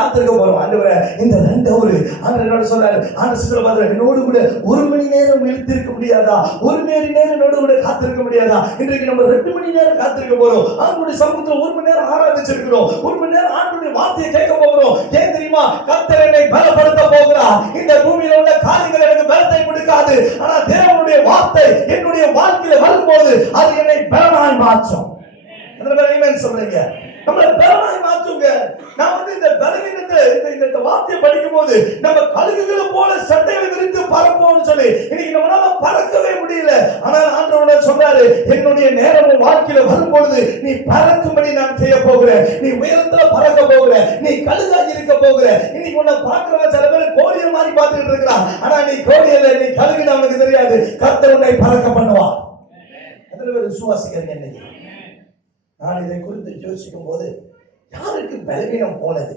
காத்திருக்க போறோம். ஆண்டவரே இந்த 2 hour ஆண்டவர் என்னோட சொல்றாரு, ஆண்டவர் சிஸ்டர் பாத்தீங்க என்னோடு கூட 1 மணி நேரம் இழுத்திருக்க முடியாதா, 1 மணி நேரம் என்னோட கூட காத்திருக்க முடியாதா? இன்றைக்கு நம்ம 2 மணி நேரம் காத்திருக்க போறோம். ஆண்டவருடைய சமூகத்துல 1 மணி நேரம் ஆராதிச்சிருக்கிறோம். 1 மணி நேரம் ஆண்டவருடைய வார்த்தையை கேட்க போகிறோம். ஏன் தெரியுமா? கர்த்தர் என்னை பலப்படுத்த போகிறார். இந்த பூமியில உள்ள காரியங்கள் எனக்கு பலத்தை கொடுக்காது, ஆனா தேவனுடைய வார்த்தை என்னுடைய வாழ்க்கையில வரும்போது அது என்னை பலமாய் மாற்றும். ஆமென் சொல்றீங்க? நம்மள பலமாய் மாற்றுங்க. நான் வந்து இந்த பலவீனத்தை இந்த வார்த்தையை படிக்கும் போது நம்ம கழுகுகளை போல சட்டைகளை விரித்து பறப்போம்னு சொல்லி இன்னைக்கு நம்மளால பறக்கவே முடியல. ஆனால் ஆண்டவர் சொல்றாரு, என்னுடைய நேரம் வாழ்க்கையில வரும்பொழுது நீ பறக்கும்படி நான் செய்ய போகிறேன். நீ உயரத்துல பறக்க போகிற, நீ கழுகாகி இருக்க போகிற. இன்னைக்கு உன்னை பார்க்கிறவங்க சில பேர் கோழிய மாதிரி பார்த்துட்டு இருக்கிறான். ஆனா நீ கோழி இல்ல, நீ கழுகுன்னு அவனுக்கு தெரியாது. கர்த்தர் உன்னை பறக்க பண்ணுவான். எத்தனை பேர் விசுவாசிக்கிறீங்க? இன்னைக்கு நான் இதை குறித்து யோசிக்கும் போது யாருக்கு பலவீனம் போனது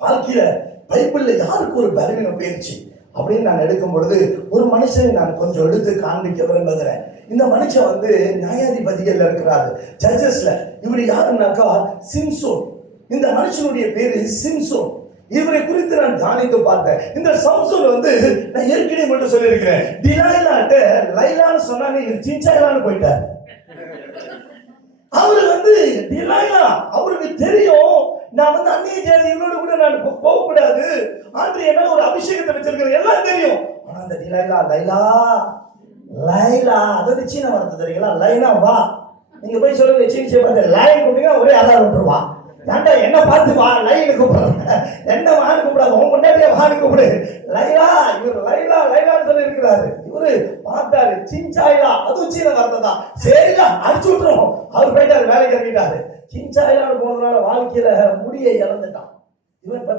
வாழ்க்கையில, பைபிள்ல யாருக்கு ஒரு பலவீனம் போயிடுச்சு அப்படின்னு நான் எடுக்கும் பொழுது ஒரு மனுஷனை நான் கொஞ்சம் எடுத்து காண்பிக்க விரும்புகிறேன். இந்த மனுஷன் வந்து நியாயாதிபதிகள் இருக்கிறாரு, ஜட்ஜஸ்ல. இவர் யாருன்னாக்கா சிம்சோன். இந்த மனுஷனுடைய பேரு சிம்சோன். இவரை குறித்து நான் தியானித்து பார்த்தேன். இந்த சம்சோன் வந்து நான் ஏற்கனவே மட்டும் சொல்லியிருக்கிறேன், டிலைலாட்ட லைலான்னு சொன்னா இவர் சின்சாயிலான்னு போயிட்டார். அவரு வந்து டிலைலா, அவருக்கு தெரியும் நான் வந்து அந்நிய ஜாதிகளோட கூட நான் போக கூடாது, ஆண்டு என்ன ஒரு அபிஷேகத்தை வச்சிருக்கிறேன், எல்லாம் தெரியும். ஆனா அந்த டிலைலா லைலா லைலா அதாவது சீன வார்த்தை தெரியுங்களா, லைலா வா. நீங்க போய் சொல்லுங்க சீனிச்சை பார்த்து லைன் கூப்பிட்டீங்கன்னா ஒரே ஆளா விட்டுருவா. ஏன்டா என்ன பார்த்து வா லைனு கூப்பிடுறாங்க, என்ன வான்னு கூப்பிடாது, உன் முன்னாடியே வான்னு கூப்பிடு லைலா. இவர் லைலா லைலான்னு சொல்லி இருக்கிறாரு. இவரு பார்த்தாரு சின்சாயிலா, அதுவும் சீன வார்த்தை தான். சரியா அடிச்சு விட்டுரும். அவர் போயிட்டாரு, வேலைக்கு இறங்கிட்டாரு. சின்சாயிலான்னு போனதுனால வாழ்க்கையில முடியை இழந்துட்டான். இவன்